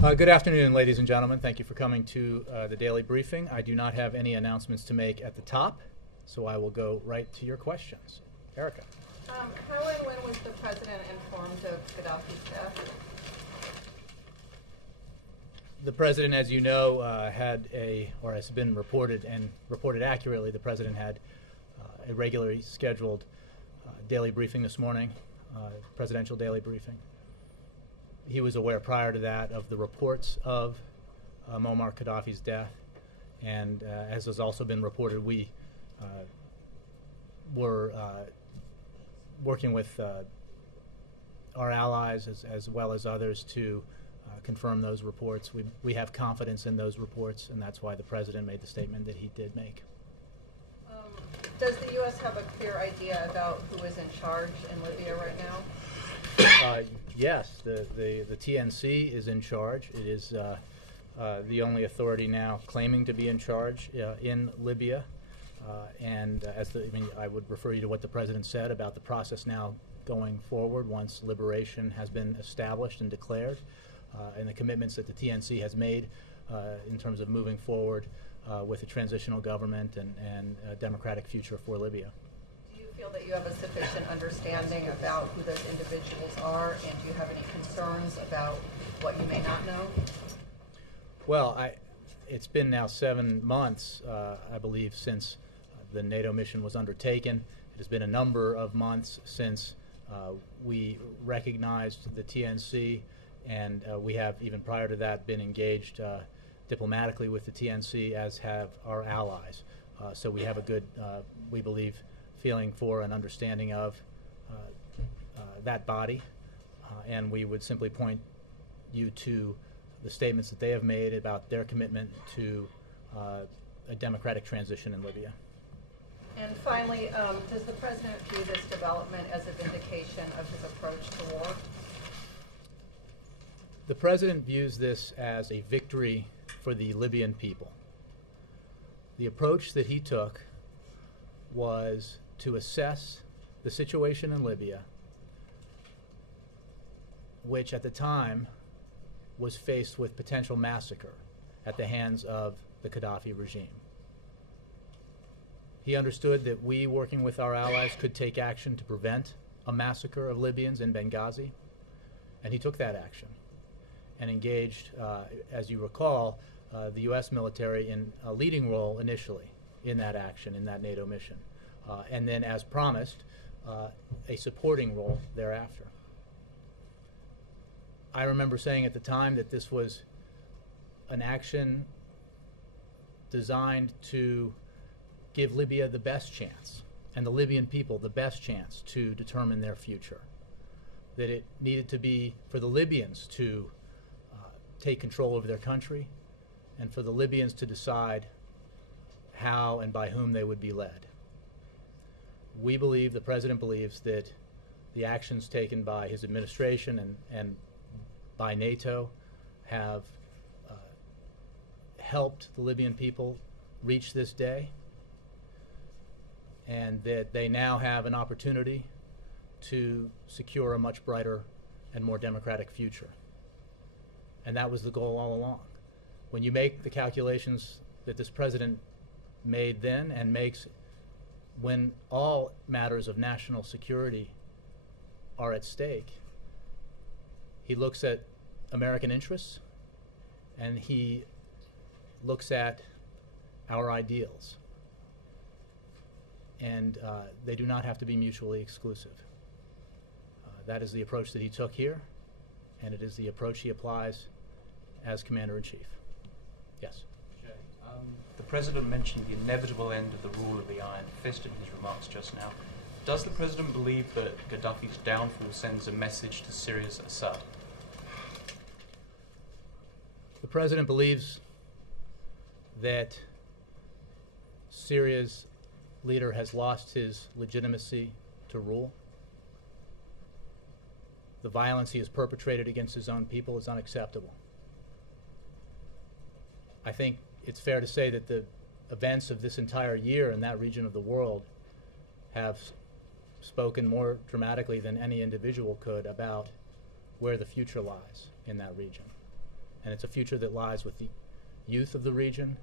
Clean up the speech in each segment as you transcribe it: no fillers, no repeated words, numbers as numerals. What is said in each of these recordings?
Good afternoon, ladies and gentlemen. Thank you for coming to the daily briefing. I do not have any announcements to make at the top, so I will go right to your questions. Erica. How and when was the president informed of Gaddafi's death? The president, as you know, or has been reported and reported accurately, the president had a regularly scheduled daily briefing this morning, presidential daily briefing. He was aware prior to that of the reports of Muammar Gaddafi's death, and as has also been reported, we were working with our allies as well as others to confirm those reports. We have confidence in those reports, and that's why the president made the statement that he did make. Does the U.S. have a clear idea about who is in charge in Libya right now? Yes, the TNC is in charge. It is the only authority now claiming to be in charge in Libya. I would refer you to what the president said about the process now going forward once liberation has been established and declared, and the commitments that the TNC has made in terms of moving forward with a transitional government and a democratic future for Libya. Do you feel that you have a sufficient understanding about who those individuals are, and do you have any concerns about what you may not know? Well, it's been now 7 months, I believe, since the NATO mission was undertaken. It has been a number of months since we recognized the TNC, and we have, even prior to that, been engaged diplomatically with the TNC, as have our allies. So we have a good, we believe, feeling for and understanding of that body, and we would simply point you to the statements that they have made about their commitment to a democratic transition in Libya. And finally, does the president view this development as a vindication of his approach to war? The president views this as a victory for the Libyan people. The approach that he took was to assess the situation in Libya, which at the time was faced with potential massacre at the hands of the Gaddafi regime. He understood that we, working with our allies, could take action to prevent a massacre of Libyans in Benghazi, and he took that action and engaged, as you recall, the U.S. military in a leading role initially in that action, in that NATO mission, and then, as promised, a supporting role thereafter. I remember saying at the time that this was an action designed to give Libya the best chance, and the Libyan people the best chance to determine their future. That it needed to be for the Libyans to take control over their country, and for the Libyans to decide how and by whom they would be led. We believe, the president believes, that the actions taken by his administration and by NATO have helped the Libyan people reach this day, and that they now have an opportunity to secure a much brighter and more democratic future. And that was the goal all along. When you make the calculations that this president made then and makes when all matters of national security are at stake, he looks at American interests and he looks at our ideals. And they do not have to be mutually exclusive. That is the approach that he took here, and it is the approach he applies as Commander-in-Chief. Yes? Jay, the President mentioned the inevitable end of the rule of the Iron Fist in his remarks just now. Does the President believe that Gaddafi's downfall sends a message to Syria's Assad? The President believes that Syria's leader has lost his legitimacy to rule. The violence he has perpetrated against his own people is unacceptable. I think it's fair to say that the events of this entire year in that region of the world have spoken more dramatically than any individual could about where the future lies in that region. and it's a future that lies with the youth of the region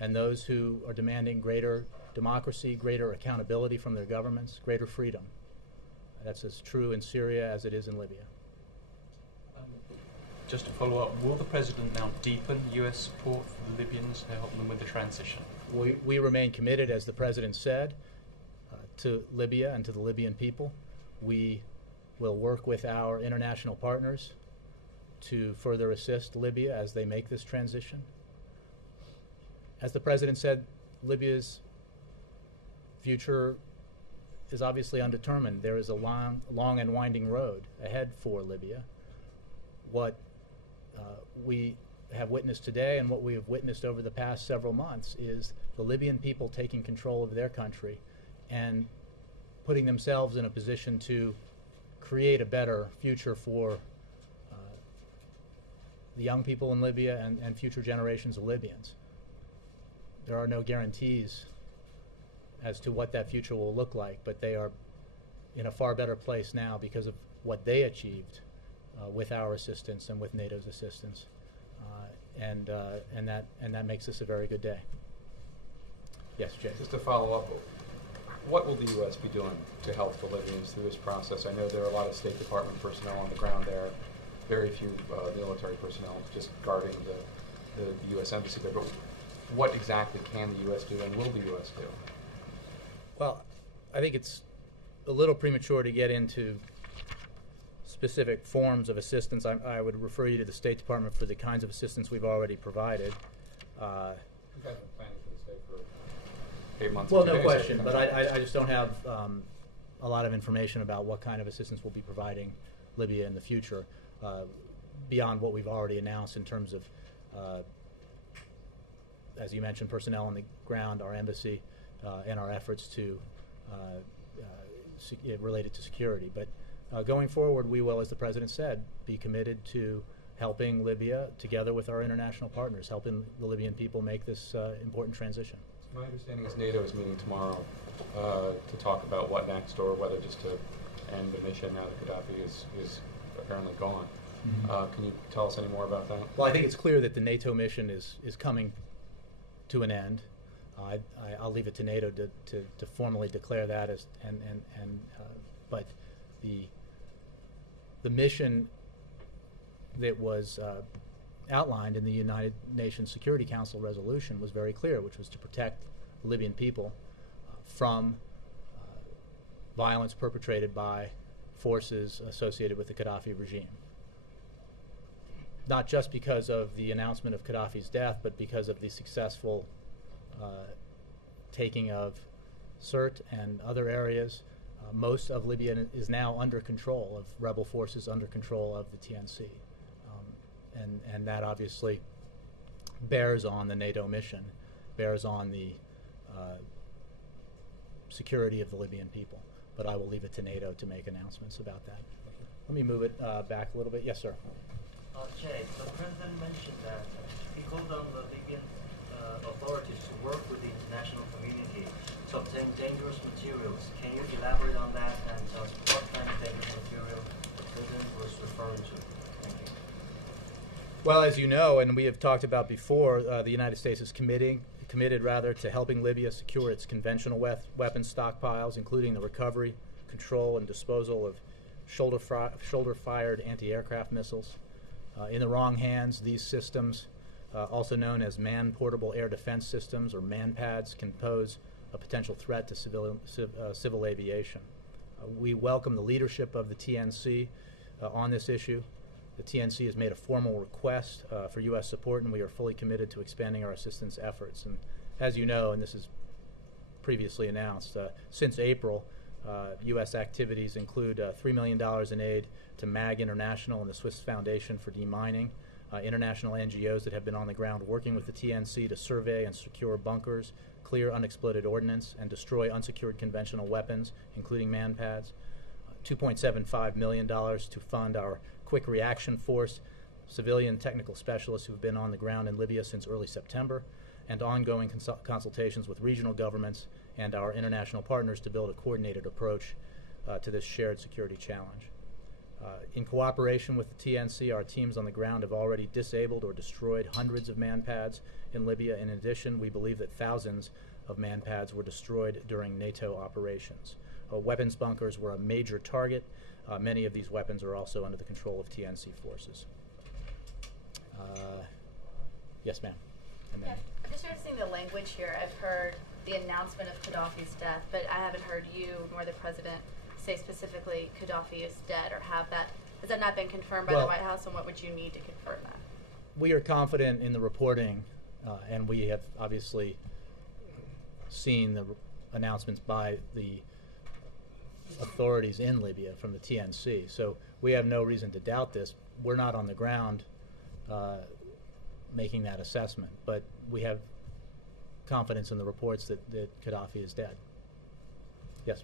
and those who are demanding greater democracy, greater accountability from their governments, greater freedom. That's as true in Syria as it is in Libya. Just to follow up, will the President now deepen U.S. support for the Libyans to help them with the transition? We remain committed, as the President said, to Libya and to the Libyan people. We will work with our international partners to further assist Libya as they make this transition. As the President said, Libya's future is obviously undetermined. There is a long and winding road ahead for Libya. What we have witnessed today and what we have witnessed over the past several months is the Libyan people taking control of their country and putting themselves in a position to create a better future for the young people in Libya and future generations of Libyans. There are no guarantees as to what that future will look like, but they are in a far better place now because of what they achieved with our assistance and with NATO's assistance, and that makes this a very good day. Yes, Jay. Just to follow up, what will the U.S. be doing to help the Libyans through this process? I know there are a lot of State Department personnel on the ground there, very few military personnel just guarding the U.S. Embassy there, but what exactly can the U.S. do and will the U.S. do? Well, I think it's a little premature to get into specific forms of assistance. I would refer you to the State Department for the kinds of assistance we've already provided. You guys have been planning for this day for 8 months. Well, no question, but I just don't have a lot of information about what kind of assistance we'll be providing Libya in the future beyond what we've already announced in terms of, as you mentioned, personnel on the ground, our embassy, and our efforts to related to security. But going forward, we will, as the President said, be committed to helping Libya together with our international partners, helping the Libyan people make this important transition. My understanding is NATO is meeting tomorrow to talk about what next, or whether just to end the mission now that Gaddafi is apparently gone. Mm-hmm. Can you tell us any more about that? Well, I think it's clear that the NATO mission is coming to an end. I'll leave it to NATO to formally declare that as but the mission that was outlined in the United Nations Security Council resolution was very clear, which was to protect the Libyan people from violence perpetrated by forces associated with the Gaddafi regime. Not just because of the announcement of Gaddafi's death, but because of the successful taking of Sirte and other areas. Most of Libya is now under control of rebel forces, under control of the TNC. And that obviously bears on the NATO mission, bears on the security of the Libyan people. But I will leave it to NATO to make announcements about that. Let me move it back a little bit. Yes, sir. Jay, the President mentioned that he called on the Libyan authorities to work with the international community to obtain dangerous materials. Can you elaborate on that and tell us what kind of dangerous material the President was referring to? Thank you. Well, as you know, and we have talked about before, the United States is committed to helping Libya secure its conventional weapons stockpiles, including the recovery, control, and disposal of shoulder-fired anti-aircraft missiles. In the wrong hands, these systems, also known as man-portable air defense systems, or MANPADS, can pose a potential threat to civil aviation. We welcome the leadership of the TNC on this issue. The TNC has made a formal request for U.S. support, and we are fully committed to expanding our assistance efforts. And as you know, and this is previously announced, since April, U.S. activities include $3 million in aid to MAG International and the Swiss Foundation for Demining, international NGOs that have been on the ground working with the TNC to survey and secure bunkers, clear unexploded ordnance, and destroy unsecured conventional weapons, including MANPADS. $2.75 million to fund our Quick Reaction Force, civilian technical specialists who have been on the ground in Libya since early September, and ongoing consultations with regional governments and our international partners to build a coordinated approach to this shared security challenge. In cooperation with the TNC, our teams on the ground have already disabled or destroyed hundreds of man-pads in Libya. In addition, we believe that thousands of man-pads were destroyed during NATO operations. Weapons bunkers were a major target. Many of these weapons are also under the control of TNC forces. Yes, ma'am. And then I'm just noticing the language here. I've heard the announcement of Gaddafi's death, but I haven't heard you nor the president say specifically Gaddafi is dead, or has that not been confirmed by the White House, and what would you need to confirm that? We are confident in the reporting, and we have obviously seen the announcements by the authorities in Libya from the TNC. So we have no reason to doubt this. We're not on the ground making that assessment, but we have confidence in the reports that Gaddafi is dead. Yes?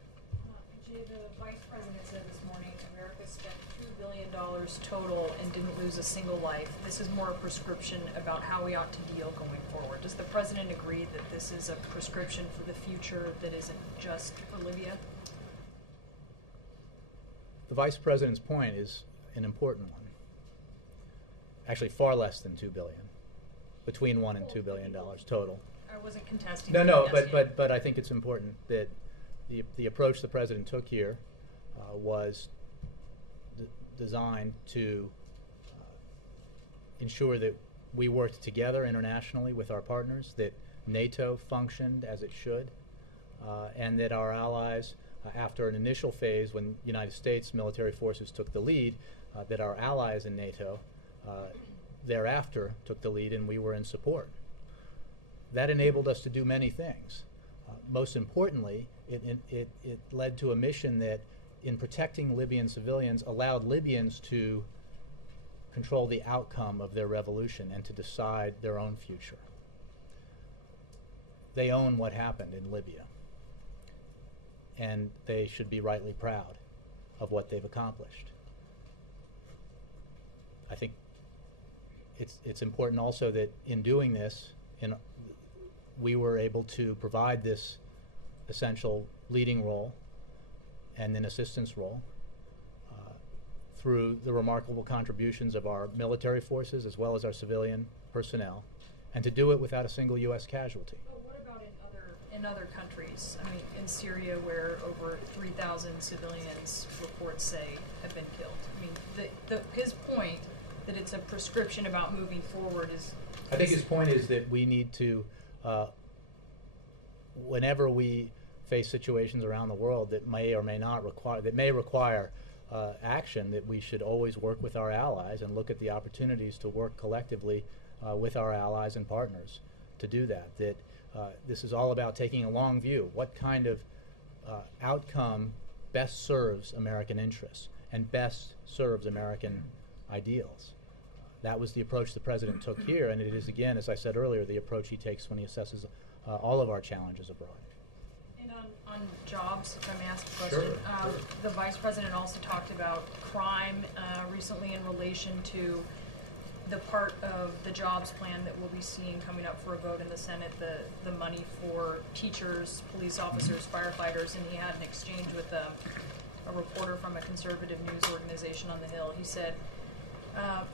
Jay, the Vice President said this morning America spent $2 billion total and didn't lose a single life. This is more a prescription about how we ought to deal going forward. Does the President agree that this is a prescription for the future that isn't just for Libya? The Vice President's point is an important one. Actually, far less than $2 billion, between $1 and $2 billion total. I wasn't contesting. No, but I think it's important that the approach the President took here was designed to ensure that we worked together internationally with our partners, that NATO functioned as it should, and that our allies, after an initial phase when United States military forces took the lead, that our allies in NATO thereafter took the lead and we were in support. That enabled us to do many things. Most importantly, it led to a mission that, in protecting Libyan civilians, allowed Libyans to control the outcome of their revolution and to decide their own future. They own what happened in Libya, and they should be rightly proud of what they've accomplished. I think it's important also that in doing this, we were able to provide this essential leading role and then assistance role through the remarkable contributions of our military forces as well as our civilian personnel, and to do it without a single U.S. casualty. Well, what about in other countries? I mean, in Syria, where over 3,000 civilians, reports say, have been killed. I mean, his point that it's a prescription about moving forward is... I think his point is that we need to, whenever we face situations around the world that may or may not require action, that we should always work with our allies and look at the opportunities to work collectively with our allies and partners to do that. That this is all about taking a long view. What kind of outcome best serves American interests and best serves American ideals? That was the approach the President took here, and it is, again, as I said earlier, the approach he takes when he assesses all of our challenges abroad. And on jobs, if I may ask a question, Sure. The Vice President also talked about crime recently in relation to the part of the jobs plan that we'll be seeing coming up for a vote in the Senate, the money for teachers, police officers, firefighters, and he had an exchange with a reporter from a conservative news organization on the Hill. He said,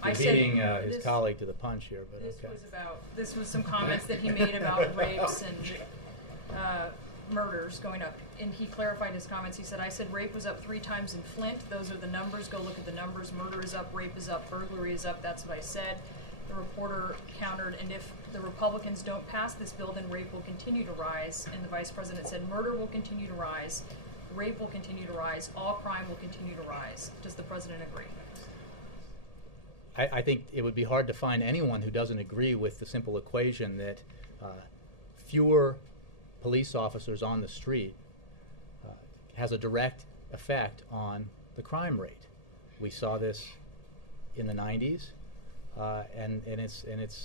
You're beating his colleague to the punch here, but okay. This was some comments that he made about rapes and murders going up, and he clarified his comments. He said, I said rape was up 3 times in Flint. Those are the numbers. Go look at the numbers. Murder is up, rape is up, burglary is up. That's what I said. The reporter countered, and if the Republicans don't pass this bill, then rape will continue to rise. And the Vice President said, murder will continue to rise, rape will continue to rise, all crime will continue to rise. Does the President agree? I think it would be hard to find anyone who doesn't agree with the simple equation that fewer police officers on the street has a direct effect on the crime rate. We saw this in the 90s, and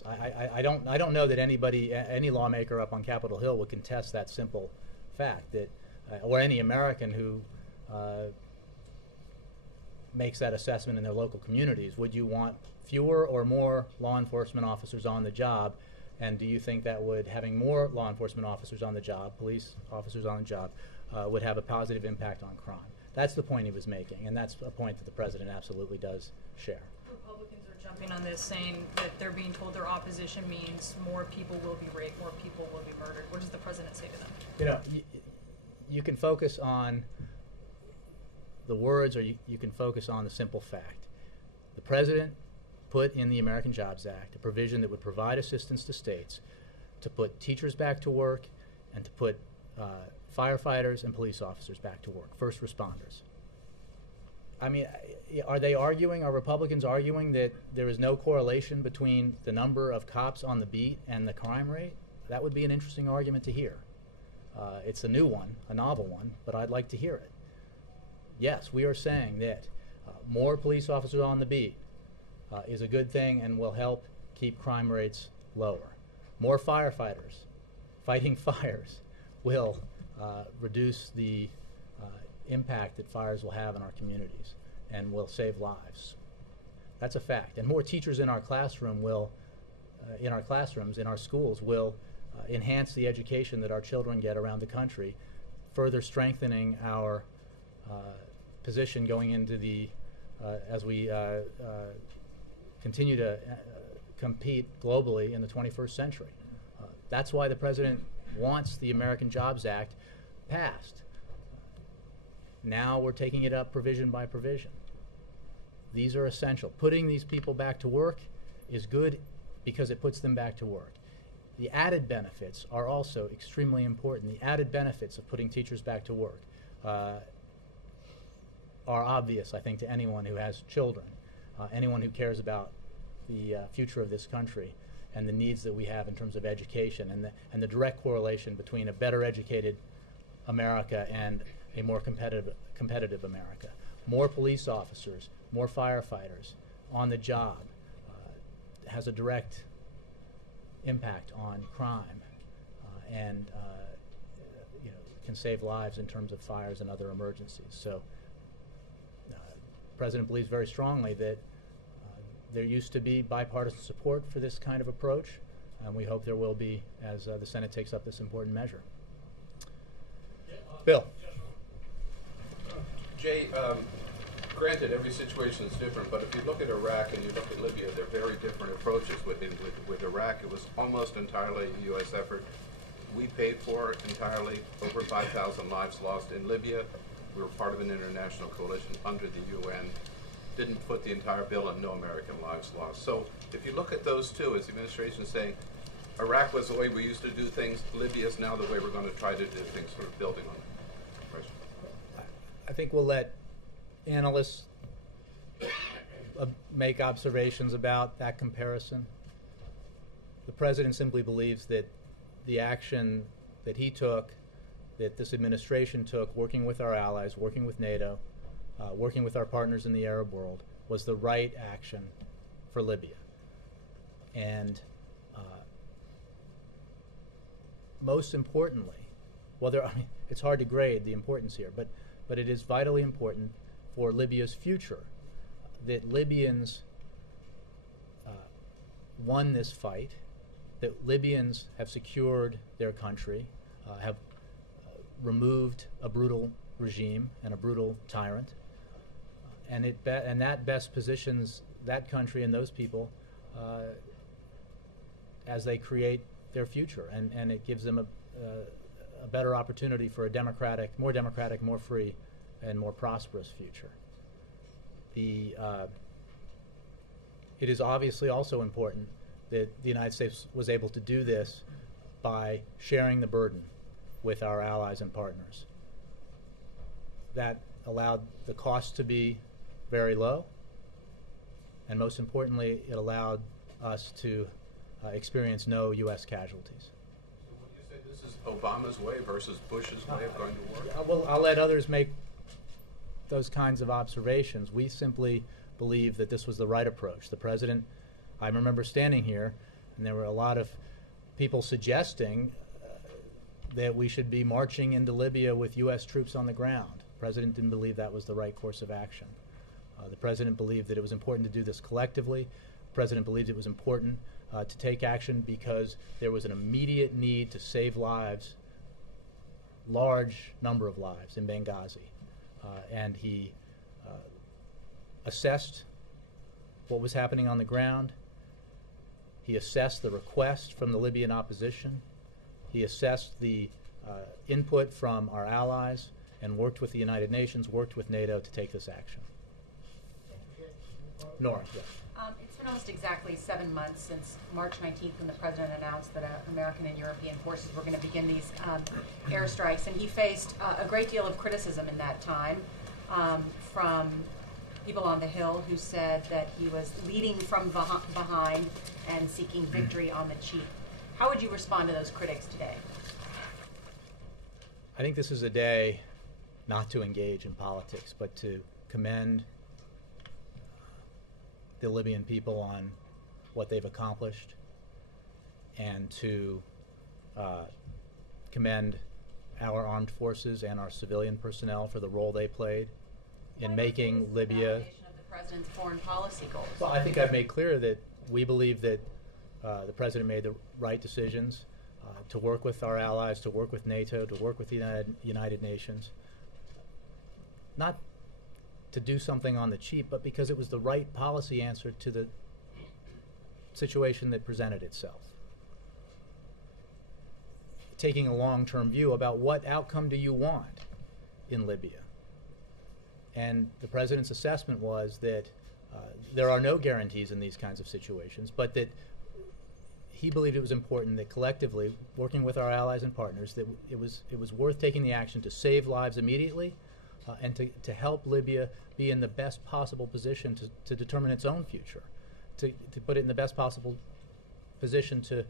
I don't know that any lawmaker up on Capitol Hill would contest that simple fact, that or any American who makes that assessment in their local communities. Would you want fewer or more law enforcement officers on the job? And do you think that having more law enforcement officers on the job, police officers on the job, would have a positive impact on crime? That's the point he was making, and that's a point that the president absolutely does share. Republicans are jumping on this, saying that they're being told their opposition means more people will be raped, more people will be murdered. What does the president say to them? You know, you can focus on the words, or you can focus on the simple fact. The president put in the American Jobs Act a provision that would provide assistance to states to put teachers back to work and to put firefighters and police officers back to work, first responders. I mean, are Republicans arguing that there is no correlation between the number of cops on the beat and the crime rate? That would be an interesting argument to hear. It's a new one, a novel one, but I'd like to hear it. Yes, we are saying that more police officers on the beat is a good thing and will help keep crime rates lower. More firefighters fighting fires will reduce the impact that fires will have in our communities and will save lives. That's a fact. And more teachers in our classroom will, in our schools, will enhance the education that our children get around the country, further strengthening our position going into the, as we continue to compete globally in the 21st century. That's why the president wants the American Jobs Act passed. Now we're taking it up provision by provision. These are essential. Putting these people back to work is good because it puts them back to work. The added benefits are also extremely important. The added benefits of putting teachers back to work are obvious, I think, to anyone who has children, anyone who cares about the future of this country and the needs that we have in terms of education, and the direct correlation between a better educated America and a more competitive America. More police officers, more firefighters on the job has a direct impact on crime and you know, can save lives in terms of fires and other emergencies. So the President believes very strongly that there used to be bipartisan support for this kind of approach, and we hope there will be as the Senate takes up this important measure. Bill. Jay, granted, every situation is different, but if you look at Iraq and you look at Libya, they're very different approaches. With Iraq, it was almost entirely a U.S. effort. We paid for it entirely, over 5,000 lives lost. In Libya, we were part of an international coalition under the UN, didn't put the entire bill and no American lives lost. So if you look at those two, as the administration is saying, Iraq was the way we used to do things, Libya is now the way we're going to try to do things, sort of building on it. I think we'll let analysts make observations about that comparison. The president simply believes that the action that he took, that this administration took, working with our allies, working with NATO, working with our partners in the Arab world, was the right action for Libya. And most importantly, well, I mean, it's hard to grade the importance here, but it is vitally important for Libya's future that Libyans won this fight, that Libyans have secured their country, have removed a brutal regime and a brutal tyrant, and that best positions that country and those people as they create their future, and it gives them a better opportunity for a more democratic, more free, and more prosperous future. It is obviously also important that the United States was able to do this by sharing the burden with our allies and partners. That allowed the cost to be very low, and most importantly, it allowed us to experience no U.S. casualties. This is Obama's way versus Bush's way of going to war? Well, I'll let others make those kinds of observations. We simply believe that this was the right approach. The president, I remember standing here, and there were a lot of people suggesting that we should be marching into Libya with U.S. troops on the ground. The president didn't believe that was the right course of action. The president believed that it was important to do this collectively. The president believed it was important to take action because there was an immediate need to save lives, large number of lives in Benghazi. and he assessed what was happening on the ground. He assessed the request from the Libyan opposition. He assessed the input from our allies and worked with the United Nations, worked with NATO to take this action. Nora, yes. It's been almost exactly 7 months since March 19th when the President announced that American and European forces were going to begin these airstrikes, and he faced a great deal of criticism in that time from people on the Hill who said that he was leading from behind and seeking victory on the cheap. How would you respond to those critics today? I think this is a day not to engage in politics, but to commend the Libyan people on what they've accomplished, and to commend our armed forces and our civilian personnel for the role they played in making Libya. Of the President's foreign policy goals. Well, I think I've made clear that we believe that the President made the right decisions to work with our allies, to work with NATO, to work with the United Nations, not to do something on the cheap, but because it was the right policy answer to the situation that presented itself. Taking a long-term view about what outcome do you want in Libya. And the President's assessment was that there are no guarantees in these kinds of situations, but that he believed it was important that collectively, working with our allies and partners, that it was worth taking the action to save lives immediately and to help Libya be in the best possible position to determine its own future, to put it in the best possible position to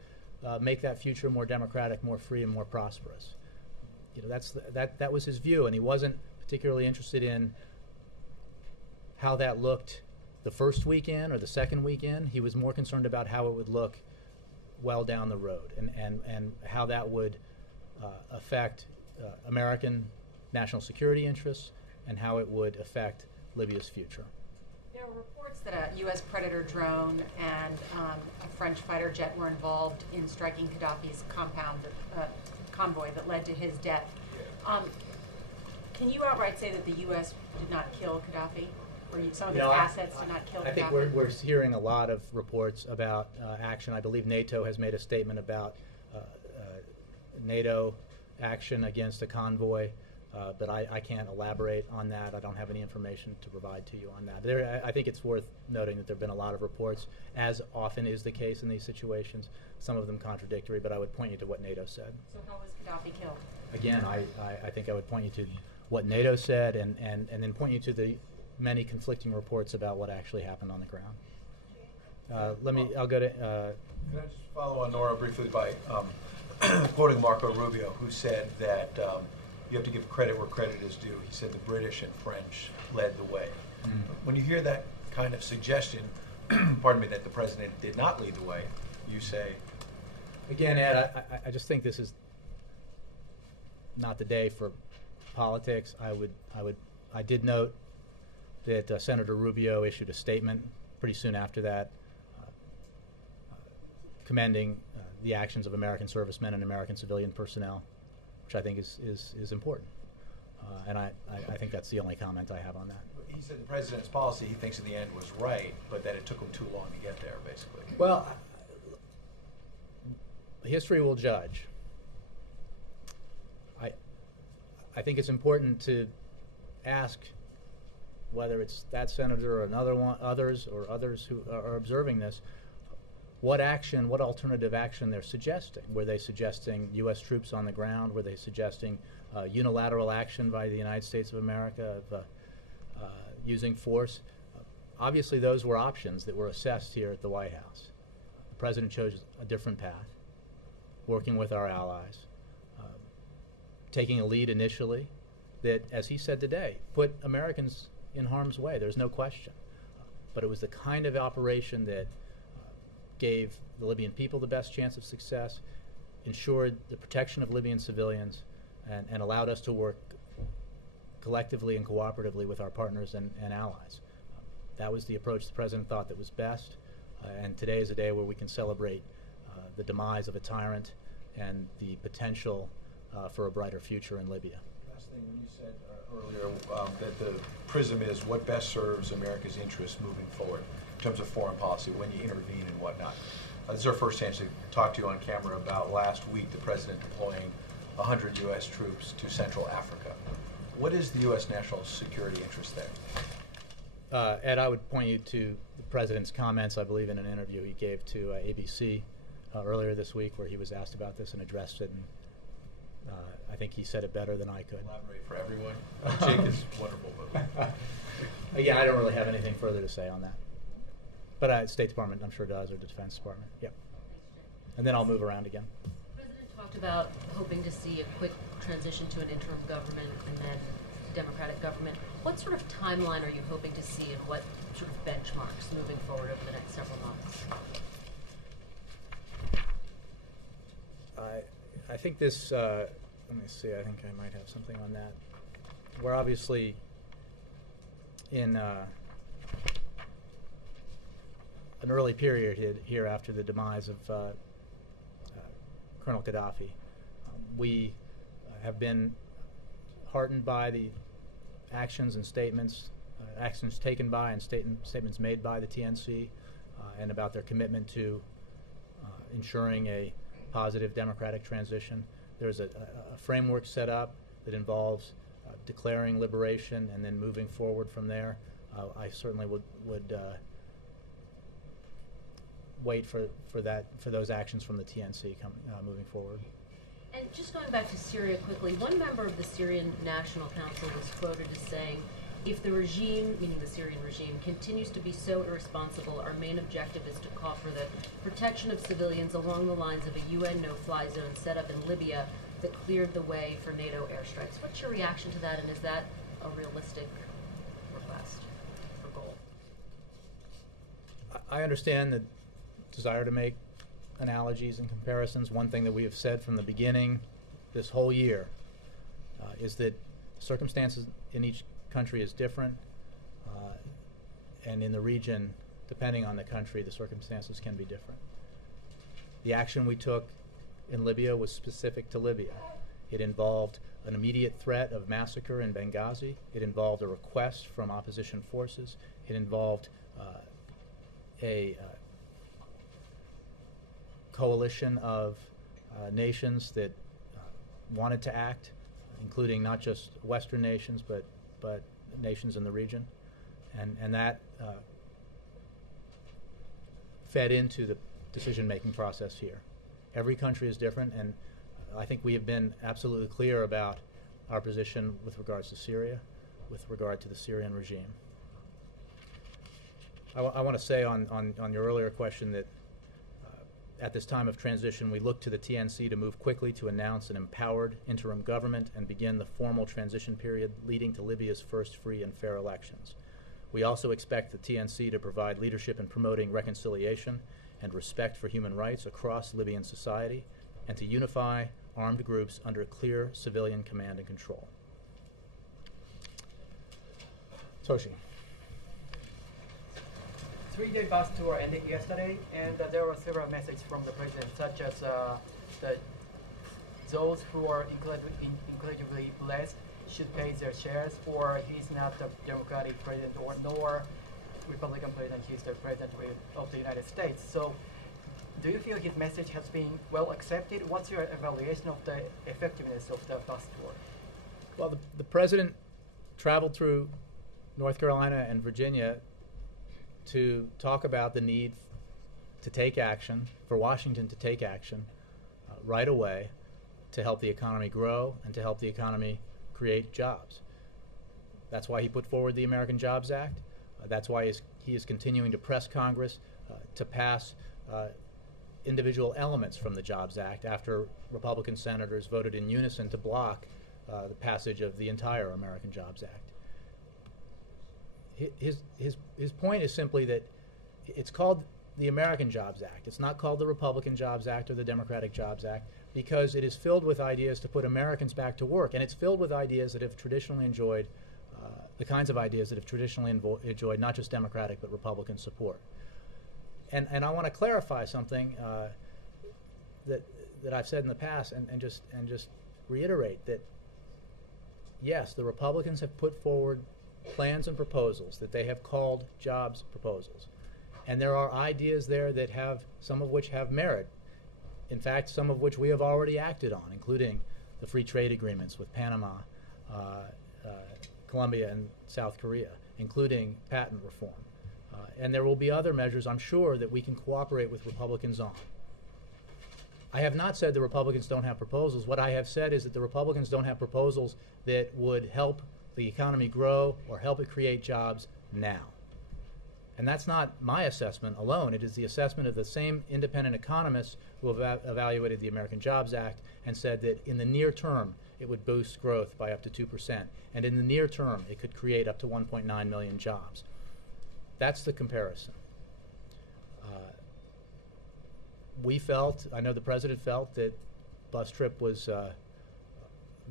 make that future more democratic, more free, and more prosperous. You know, that was his view, and he wasn't particularly interested in how that looked the first weekend or the second weekend. He was more concerned about how it would look well down the road, and how that would affect American national security interests, and how it would affect Libya's future. There are reports that a U.S. Predator drone and a French fighter jet were involved in striking Gaddafi's convoy that led to his death. Can you outright say that the U.S. did not kill Gaddafi? Or some of his assets did not kill Gaddafi? I think we're hearing a lot of reports about action. I believe NATO has made a statement about NATO action against a convoy, but I can't elaborate on that. I don't have any information to provide to you on that. I think it's worth noting that there have been a lot of reports, as often is the case in these situations, some of them contradictory, but I would point you to what NATO said. So how was Gaddafi killed? Again, I think I would point you to what NATO said, and then point you to the many conflicting reports about what actually happened on the ground. I'll go to... Can I just follow on Nora briefly by quoting Marco Rubio, who said that you have to give credit where credit is due. He said the British and French led the way. When you hear that kind of suggestion, pardon me, that the President did not lead the way, you say... Again, Ed, I just think this is not the day for politics. I did note that Senator Rubio issued a statement pretty soon after that, commending the actions of American servicemen and American civilian personnel, which I think is important. And I think that's the only comment I have on that. He said the President's policy, he thinks in the end, was right, but that it took him too long to get there, basically. Well, history will judge. I think it's important to ask whether it's that senator or others who are observing this, what alternative action they're suggesting. Were they suggesting U.S. troops on the ground? Were they suggesting unilateral action by the United States of America of using force? Obviously, those were options that were assessed here at the White House. The President chose a different path, working with our allies, taking a lead initially that, as he said today, put Americans in harm's way. There's no question. But it was the kind of operation that gave the Libyan people the best chance of success, ensured the protection of Libyan civilians, and allowed us to work collectively and cooperatively with our partners and allies. That was the approach the President thought that was best, and today is a day where we can celebrate the demise of a tyrant and the potential for a brighter future in Libya. Last thing, thing when you said earlier that the prism is what best serves America's interests moving forward in terms of foreign policy, when you intervene and whatnot. This is our first chance to talk to you on camera about last week the president deploying 100 U.S. troops to Central Africa. What is the U.S. national security interest there? Ed, I would point you to the president's comments, I believe, in an interview he gave to ABC earlier this week, where he was asked about this and addressed it. And I think he said it better than I could. Elaborate for everyone. Jake is wonderful. But Again, I don't really have anything further to say on that. But State Department, I'm sure, does, or the Defense Department. Yep. And then I'll move around again. The President talked about hoping to see a quick transition to an interim government and then democratic government. What sort of timeline are you hoping to see, and what sort of benchmarks moving forward over the next several months? I think this, let me see, I think I might have something on that. We're obviously in an early period here after the demise of Colonel Gaddafi. We have been heartened by the actions and statements, actions taken by and statements made by the TNC and about their commitment to ensuring a positive democratic transition. There's a framework set up that involves declaring liberation and then moving forward from there. I certainly would wait for those actions from the TNC moving forward. And just going back to Syria quickly, one member of the Syrian National Council was quoted as saying, if the regime, meaning the Syrian regime, continues to be so irresponsible, our main objective is to call for the protection of civilians along the lines of a UN no-fly zone set up in Libya that cleared the way for NATO airstrikes. What's your reaction to that, and is that a realistic request or goal? I understand the desire to make analogies and comparisons. One thing that we have said from the beginning this whole year is that circumstances in each country is different, and in the region, depending on the country, the circumstances can be different. The action we took in Libya was specific to Libya. It involved an immediate threat of massacre in Benghazi. It involved a request from opposition forces. It involved a coalition of nations that wanted to act, including not just Western nations, but nations in the region, and that fed into the decision-making process here. Every country is different, and I think we have been absolutely clear about our position with regards to Syria, with regard to the Syrian regime. I want to say on your earlier question that at this time of transition, we look to the TNC to move quickly to announce an empowered interim government and begin the formal transition period leading to Libya's first free and fair elections. We also expect the TNC to provide leadership in promoting reconciliation and respect for human rights across Libyan society, and to unify armed groups under clear civilian command and control. Toshi. Three-day bus tour ended yesterday, and there were several messages from the president, such as those who are incredibly blessed should pay their shares, or he's not the Democratic president, or nor Republican president, he's the president of the United States. So do you feel his message has been well accepted? What's your evaluation of the effectiveness of the bus tour? Well, the president traveled through North Carolina and Virginia to talk about the need to take action, for Washington to take action right away to help the economy grow and to help the economy create jobs. That's why he put forward the American Jobs Act. That's why he is continuing to press Congress to pass individual elements from the Jobs Act after Republican senators voted in unison to block the passage of the entire American Jobs Act. His point is simply that it's called the American Jobs Act. It's not called the Republican Jobs Act or the Democratic Jobs Act, because it is filled with ideas to put Americans back to work, and it's filled with ideas that have traditionally enjoyed the kinds of ideas that have traditionally enjoyed not just Democratic but Republican support. And I want to clarify something that I've said in the past, and just reiterate that yes, the Republicans have put forward plans and proposals that they have called jobs proposals. And there are ideas there that have, some of which have merit. In fact, some of which we have already acted on, including the free trade agreements with Panama, Colombia, and South Korea, including patent reform. And there will be other measures, I'm sure, that we can cooperate with Republicans on. I have not said the Republicans don't have proposals. What I have said is that the Republicans don't have proposals that would help the economy grow or help it create jobs now. And that's not my assessment alone. It is the assessment of the same independent economists who have evaluated the American Jobs Act and said that in the near term it would boost growth by up to 2%. And in the near term it could create up to 1.9 million jobs. That's the comparison. We felt, I know the President felt, that bus trip was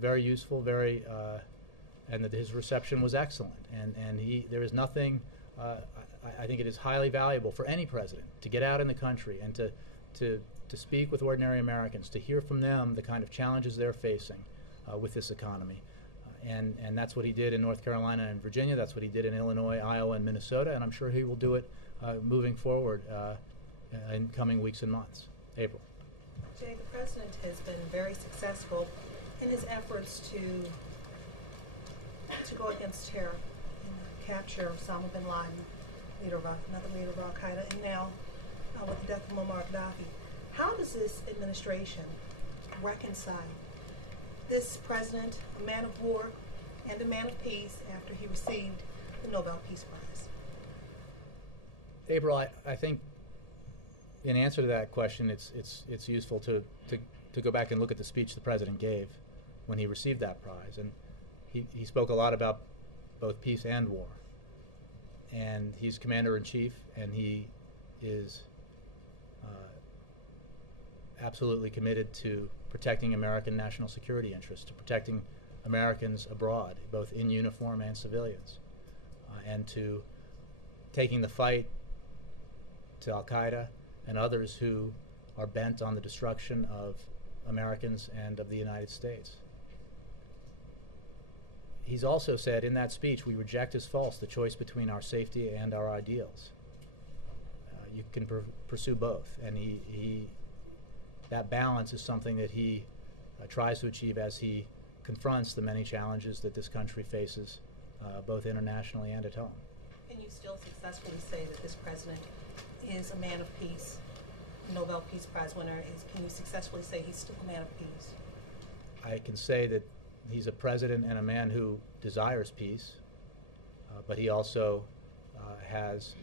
very useful, and that his reception was excellent. And there is nothing, I think it is highly valuable for any president to get out in the country and to speak with ordinary Americans, to hear from them the kind of challenges they're facing with this economy. And that's what he did in North Carolina and Virginia. That's what he did in Illinois, Iowa, and Minnesota. And I'm sure he will do it moving forward in coming weeks and months. April. Jay, the President has been very successful in his efforts to go against terror and capture Osama bin Laden, another leader of al-Qaeda, and now with the death of Muammar Gaddafi. How does this administration reconcile this president, a man of war and a man of peace, after he received the Nobel Peace Prize? April, I think in answer to that question, it's useful to go back and look at the speech the President gave when he received that prize. And he spoke a lot about both peace and war. And he's Commander-in-Chief, and he is absolutely committed to protecting American national security interests, to protecting Americans abroad, both in uniform and civilians, and to taking the fight to al-Qaeda and others who are bent on the destruction of Americans and of the United States. He's also said in that speech, we reject as false the choice between our safety and our ideals. You can pursue both, and that balance is something that he tries to achieve as he confronts the many challenges that this country faces, both internationally and at home. Can you still successfully say that this president is a man of peace, Nobel Peace Prize winner? Can you successfully say he's still a man of peace? I can say that he's a president and a man who desires peace, but he also has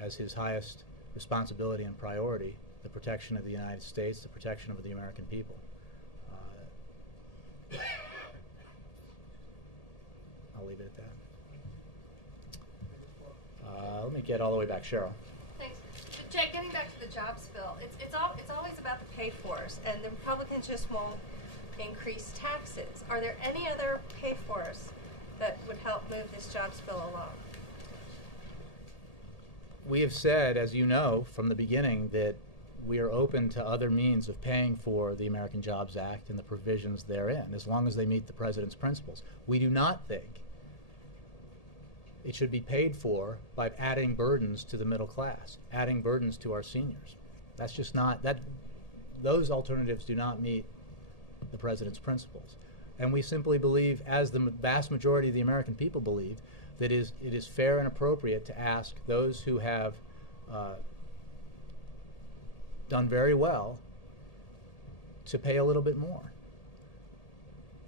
as his highest responsibility and priority the protection of the United States, the protection of the American people. I'll leave it at that. Let me get all the way back. Cheryl. Thanks. Jay, getting back to the jobs bill, it's always about the pay-fors, and the Republicans just won't increase taxes. Are there any other pay-fors that would help move this jobs bill along? We have said, as you know, from the beginning, that we are open to other means of paying for the American Jobs Act and the provisions therein, as long as they meet the President's principles. We do not think it should be paid for by adding burdens to the middle class, adding burdens to our seniors. That's just not, those alternatives do not meet the President's principles. And we simply believe, as the vast majority of the American people believe, that it is fair and appropriate to ask those who have done very well to pay a little bit more.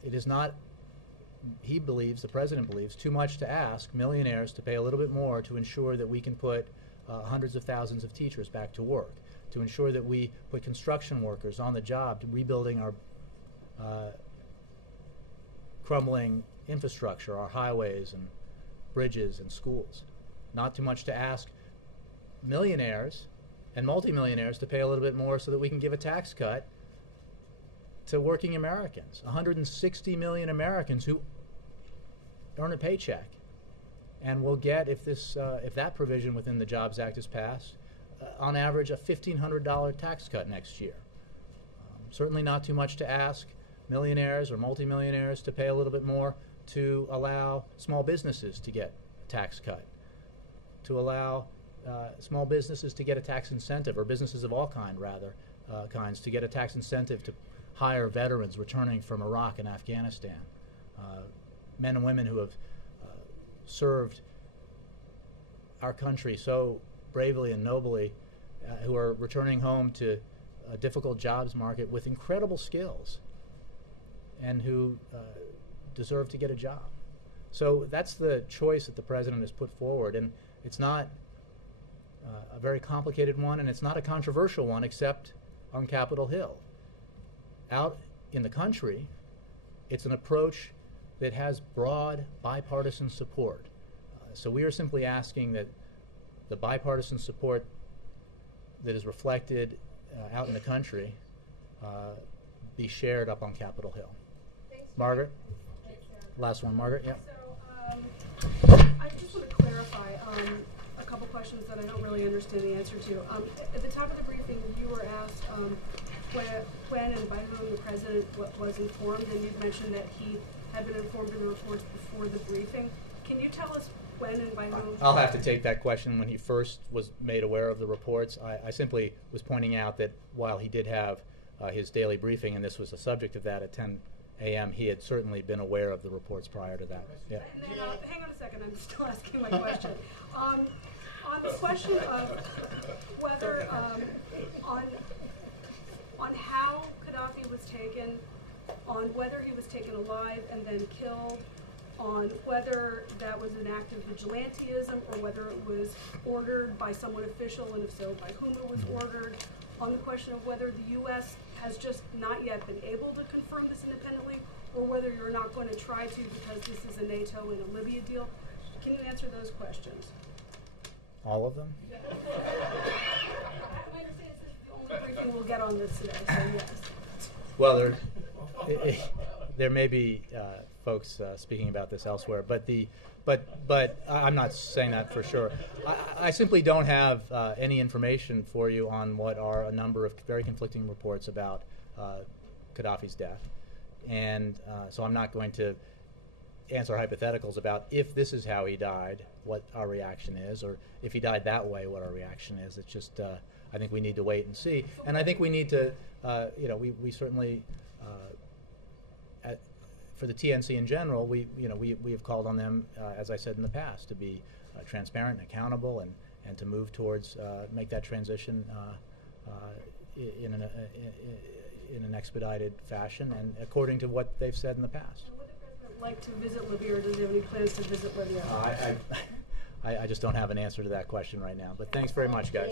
It is not, he believes, the President believes, too much to ask millionaires to pay a little bit more to ensure that we can put hundreds of thousands of teachers back to work, to ensure that we put construction workers on the job to rebuilding our crumbling infrastructure, our highways and bridges and schools. Not too much to ask millionaires and multimillionaires to pay a little bit more so that we can give a tax cut to working Americans. 160 million Americans who earn a paycheck and will get, if that provision within the Jobs Act is passed, on average a $1,500 tax cut next year. Certainly not too much to ask millionaires or multimillionaires to pay a little bit more, to allow small businesses to get a tax cut, to allow small businesses to get a tax incentive, or businesses of all kinds to get a tax incentive to hire veterans returning from Iraq and Afghanistan, men and women who have served our country so bravely and nobly, who are returning home to a difficult jobs market with incredible skills and who deserve to get a job. So that's the choice that the president has put forward, and it's not a very complicated one, and it's not a controversial one except on Capitol Hill. Out in the country, it's an approach that has broad bipartisan support. So we are simply asking that the bipartisan support that is reflected out in the country be shared up on Capitol Hill. Margaret? Last one, Margaret, yeah. So I just want to clarify a couple questions that I don't really understand the answer to. At the top of the briefing, you were asked when and by whom the president was informed, and you'd mentioned that he had been informed of the reports before the briefing. Can you tell us when and by whom? I'll have to take that question. When he first was made aware of the reports, I simply was pointing out that while he did have his daily briefing, and this was the subject of that at 10 a.m., he had certainly been aware of the reports prior to that. Yeah. And then, hang on a second, I'm still asking my question. On the question of whether, on how Gaddafi was taken, on whether he was taken alive and then killed, on whether that was an act of vigilantism or whether it was ordered by someone official, and if so, by whom it was ordered, on the question of whether the U.S. has just not yet been able to confirm this independently, or whether you're not going to try to because this is a NATO and a Libya deal. Can you answer those questions? All of them? My understanding is this is the only briefing we'll get on this today, so yes. Well, there may be folks speaking about this elsewhere, but I'm not saying that for sure. I simply don't have any information for you on what are a number of very conflicting reports about Gaddafi's death, and so I'm not going to answer hypotheticals about if this is how he died, what our reaction is, or if he died that way, what our reaction is. It's just I think we need to wait and see, and I think we need to we certainly. For the TNC in general, we have called on them, as I said in the past, to be transparent and accountable, and to move towards make that transition in an expedited fashion and according to what they've said in the past. Would the president like to visit Libya, or does he have any plans to visit Libya? I just don't have an answer to that question right now. But thanks very much, guys.